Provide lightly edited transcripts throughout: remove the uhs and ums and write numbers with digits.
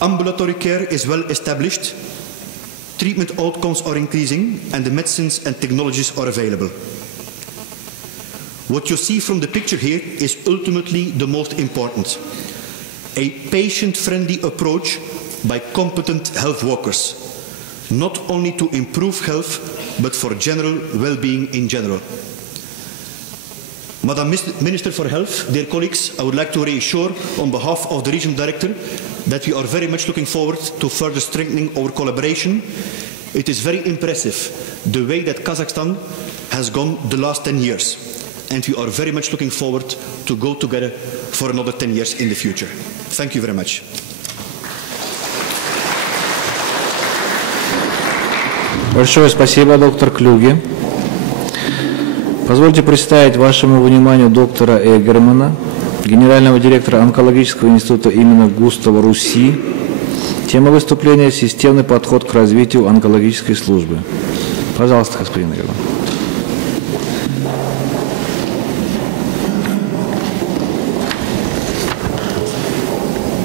Ambulatory care is well established, treatment outcomes are increasing, and the medicines and technologies are available. What you see from the picture here is ultimately the most important. A patient-friendly approach by competent health workers, not only to improve health, but for general well-being in general. Madam Minister for Health, dear colleagues, I would like to reassure on behalf of the Regional Director that we are very much looking forward to further strengthening our collaboration. It is very impressive the way that Kazakhstan has gone the last 10 years, and we are very much looking forward to go together for another 10 years in the future. Thank you very much. Большое спасибо, доктор Клюге. Позвольте представить вашему вниманию доктора Эгермана, генерального директора онкологического института имени Густава Руси. Тема выступления – системный подход к развитию онкологической службы. Пожалуйста, господин Эгерман.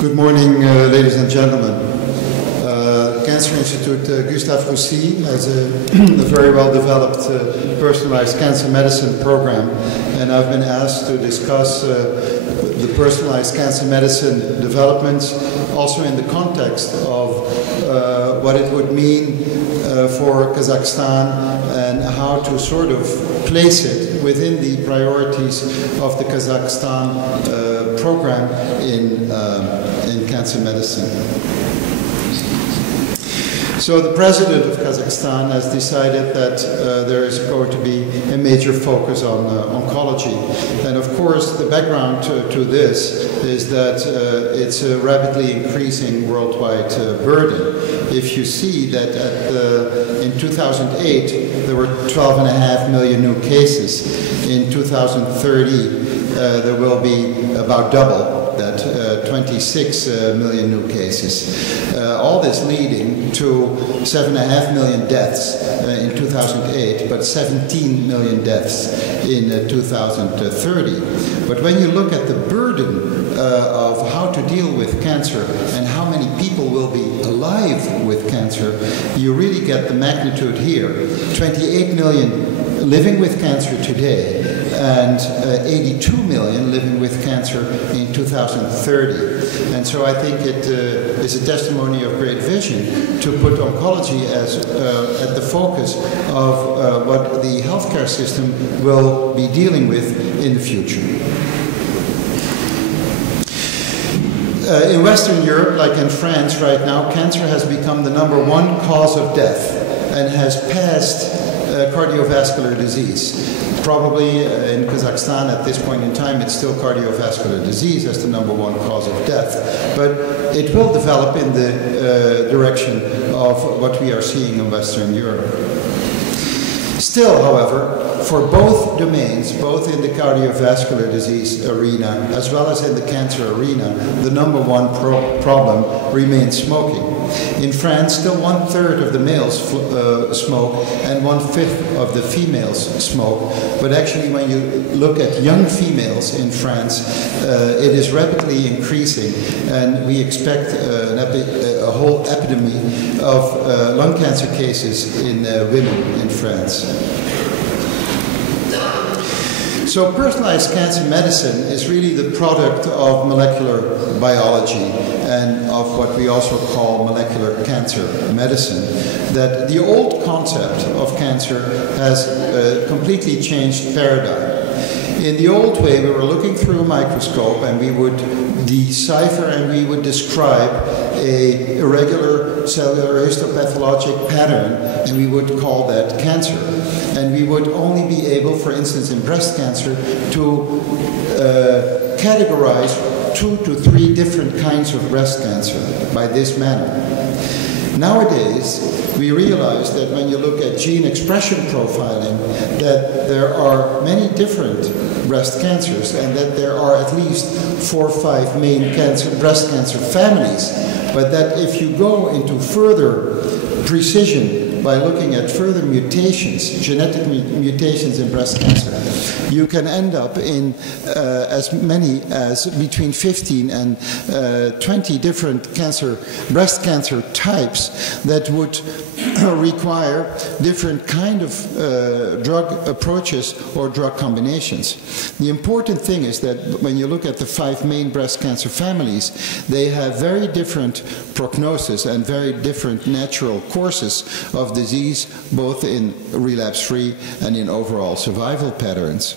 Good morning, ladies and gentlemen. Cancer Institute Gustave Roussy has a very well-developed personalized cancer medicine program, and I've been asked to discuss the personalized cancer medicine developments also in the context of what it would mean for Kazakhstan and how to sort of place it within the priorities of the Kazakhstan program in cancer medicine. So the president of Kazakhstan has decided that there is going to be a major focus on oncology. And of course, the background to this is that it's a rapidly increasing worldwide burden. If you see that in 2008, there were 12.5 million new cases. In 2030, there will be about double that, 26 million new cases. All this leading to 7.5 million deaths in 2008, but 17 million deaths in 2030. But when you look at the burden of how to deal with cancer and how many people will be alive with cancer, you really get the magnitude here. 28 million living with cancer today, and 82 million living with cancer in 2030. And so I think it is a testimony of great vision to put oncology as at the focus of what the healthcare system will be dealing with in the future. In Western Europe, like in France right now, cancer has become the #1 cause of death and has passed cardiovascular disease. Probably in Kazakhstan at this point in time, it's still cardiovascular disease as the #1 cause of death. But it will develop in the direction of what we are seeing in Western Europe. Still, however, for both domains, both in the cardiovascular disease arena as well as in the cancer arena, the #1 problem remains smoking. In France, still 1/3 of the males smoke and 1/5 of the females smoke. But actually, when you look at young females in France, it is rapidly increasing, and we expect a whole epidemic of lung cancer cases in women in France. So personalized cancer medicine is really the product of molecular biology and of what we also call molecular cancer medicine. That the old concept of cancer has completely changed paradigm. In the old way, we were looking through a microscope and we would decipher and we would describe a irregular cellular histopathologic pattern, and we would call that cancer. And we would only be able, for instance, in breast cancer, to categorize 2 to 3 different kinds of breast cancer by this manner. Nowadays, we realize that when you look at gene expression profiling, that there are many different breast cancers, and that there are at least 4 or 5 main breast cancer families, but that if you go into further precision addition, by looking at further mutations, genetic mutations in breast cancer, you can end up in as many as between 15 and 20 different breast cancer types that would require different kind of drug approaches or drug combinations. The important thing is that when you look at the 5 main breast cancer families, they have very different prognosis and very different natural courses of disease, both in relapse-free and in overall survival patterns.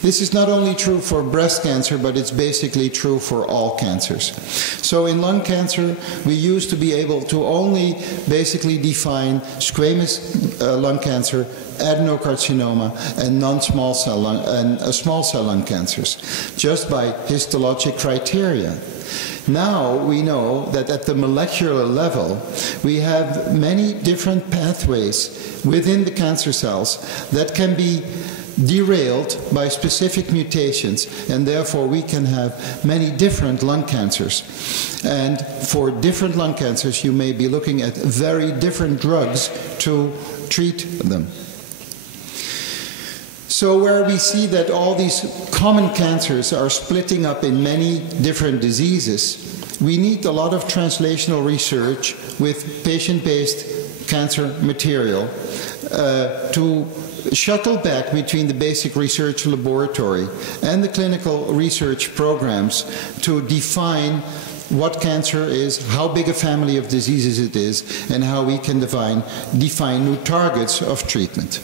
This is not only true for breast cancer, but it's basically true for all cancers. So in lung cancer, we used to be able to only basically define squamous lung cancer, adenocarcinoma, and non-small cell lung, and small cell lung cancers, just by histologic criteria. Now we know that at the molecular level, we have many different pathways within the cancer cells that can be derailed by specific mutations, and therefore we can have many different lung cancers. And for different lung cancers, you may be looking at very different drugs to treat them. So where we see that all these common cancers are splitting up in many different diseases, we need a lot of translational research with patient-based cancer material to shuttle back between the basic research laboratory and the clinical research programs to define what cancer is, how big a family of diseases it is, and how we can define new targets of treatment.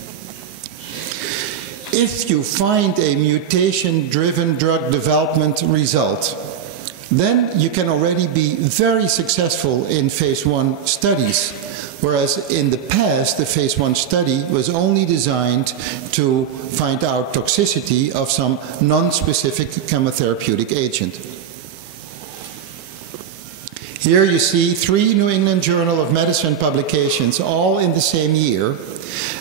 If you find a mutation-driven drug development result, then you can already be very successful in phase 1 studies. Whereas in the past, the phase 1 study was only designed to find out toxicity of some non-specific chemotherapeutic agent. Here you see 3 New England Journal of Medicine publications, all in the same year,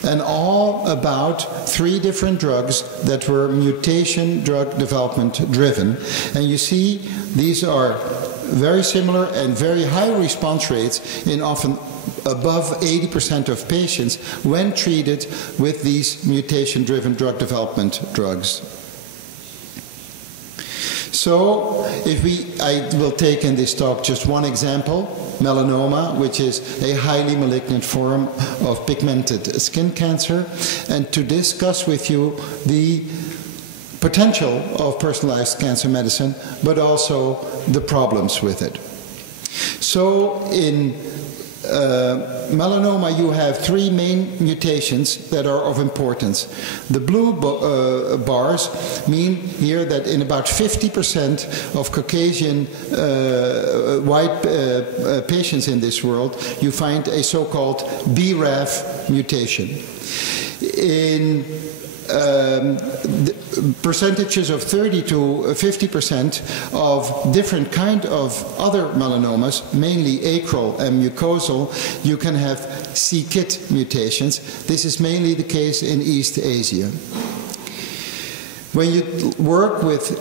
and all about 3 different drugs that were mutation drug development driven. And you see these are very similar and very high response rates in often above 80% of patients when treated with these mutation-driven drug development drugs. So, I will take in this talk just one example, melanoma, which is a highly malignant form of pigmented skin cancer, and to discuss with you the potential of personalized cancer medicine, but also the problems with it. So, in melanoma, you have 3 main mutations that are of importance. The blue bars mean here that in about 50% of Caucasian white patients in this world, you find a so-called BRAF mutation. In percentages of 30 to 50% of different kind of other melanomas, mainly acral and mucosal, you can have c-KIT mutations. This is mainly the case in East Asia. When you work with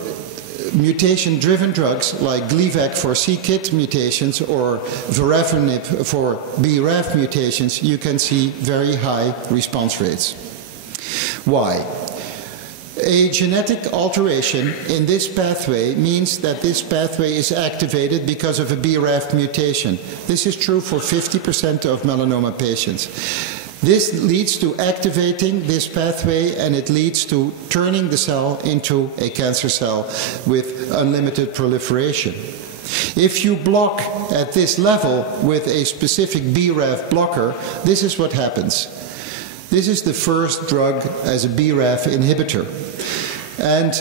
mutation-driven drugs like Gleevec for c-KIT mutations or Verafenib for BRAF mutations, you can see very high response rates. Why? A genetic alteration in this pathway means that this pathway is activated because of a BRAF mutation. This is true for 50% of melanoma patients. This leads to activating this pathway, and it leads to turning the cell into a cancer cell with unlimited proliferation. If you block at this level with a specific BRAF blocker, this is what happens. This is the first drug as a BRAF inhibitor, and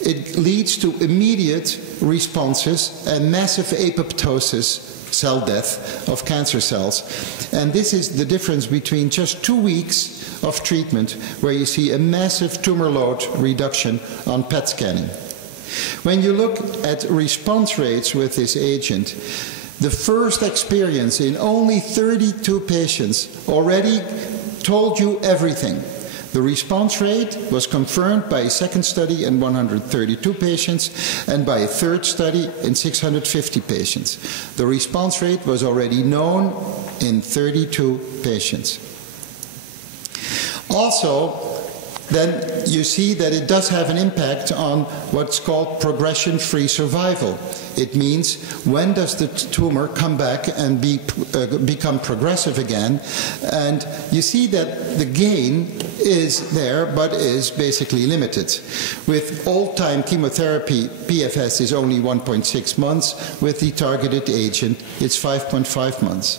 it leads to immediate responses and massive apoptosis, cell death of cancer cells. And this is the difference between just 2 weeks of treatment, where you see a massive tumor load reduction on PET scanning. When you look at response rates with this agent, the first experience in only 32 patients already told you everything. The response rate was confirmed by a second study in 132 patients and by a third study in 650 patients. The response rate was already known in 32 patients. Also, then you see that it does have an impact on what's called progression-free survival. It means when does the tumor come back and become progressive again? And you see that the gain is there, but is basically limited. With old-time chemotherapy, PFS is only 1.6 months. With the targeted agent, it's 5.5 months.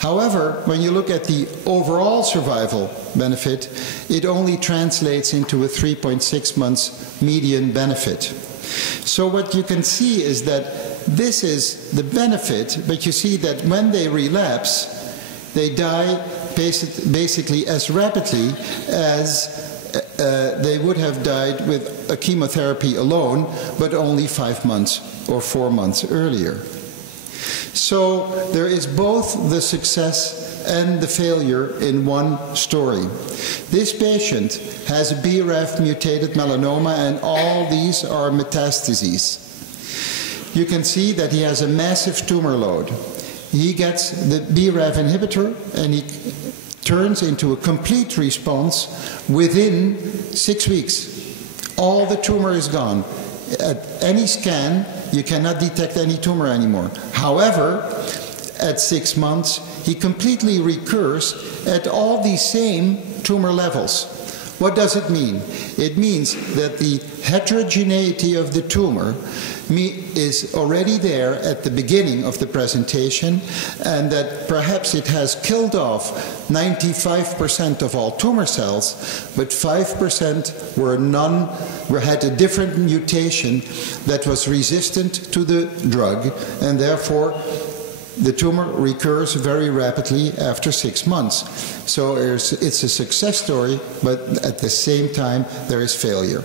However, when you look at the overall survival benefit, it only translates into a 3.6 months median benefit. So what you can see is that this is the benefit, but you see that when they relapse, they die basically as rapidly as they would have died with a chemotherapy alone, but only 5 months or 4 months earlier. So there is both the success and the failure in one story. This patient has a BRAF mutated melanoma, and all these are metastases. You can see that he has a massive tumor load. He gets the BRAF inhibitor and he turns into a complete response within 6 weeks. All the tumor is gone. At any scan, you cannot detect any tumor anymore. However, at 6 months, he completely recurs at all the same tumor levels. What does it mean? It means that the heterogeneity of the tumor is already there at the beginning of the presentation, and that perhaps it has killed off 95% of all tumor cells, but 5% had a different mutation that was resistant to the drug, and therefore the tumor recurs very rapidly after 6 months. So it's a success story, but at the same time there is failure.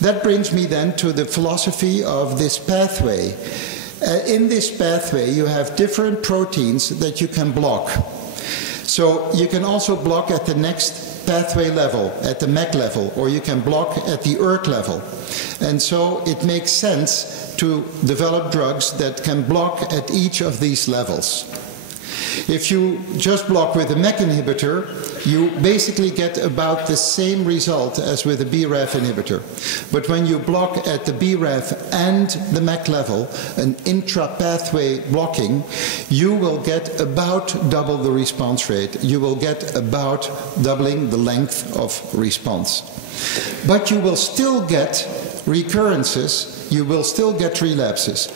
That brings me then to the philosophy of this pathway. In this pathway you have different proteins that you can block. So you can also block at the next pathway level, at the MEK level, or you can block at the ERK level. And so it makes sense to develop drugs that can block at each of these levels. If you just block with a MEK inhibitor, you basically get about the same result as with a BRAF inhibitor. But when you block at the BRAF and the MEK level, an intra-pathway blocking, you will get about double the response rate. You will get about doubling the length of response. But you will still get recurrences, you will still get relapses.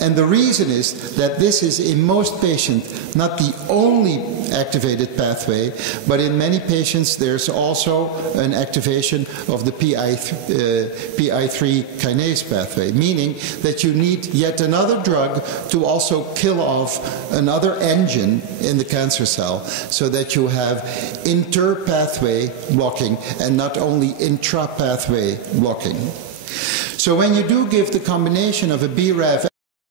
And the reason is that this is in most patients not the only activated pathway, but in many patients there's also an activation of the PI3 kinase pathway, meaning that you need yet another drug to also kill off another engine in the cancer cell, so that you have inter-pathway blocking and not only intra-pathway blocking. So when you do give the combination of a BRAF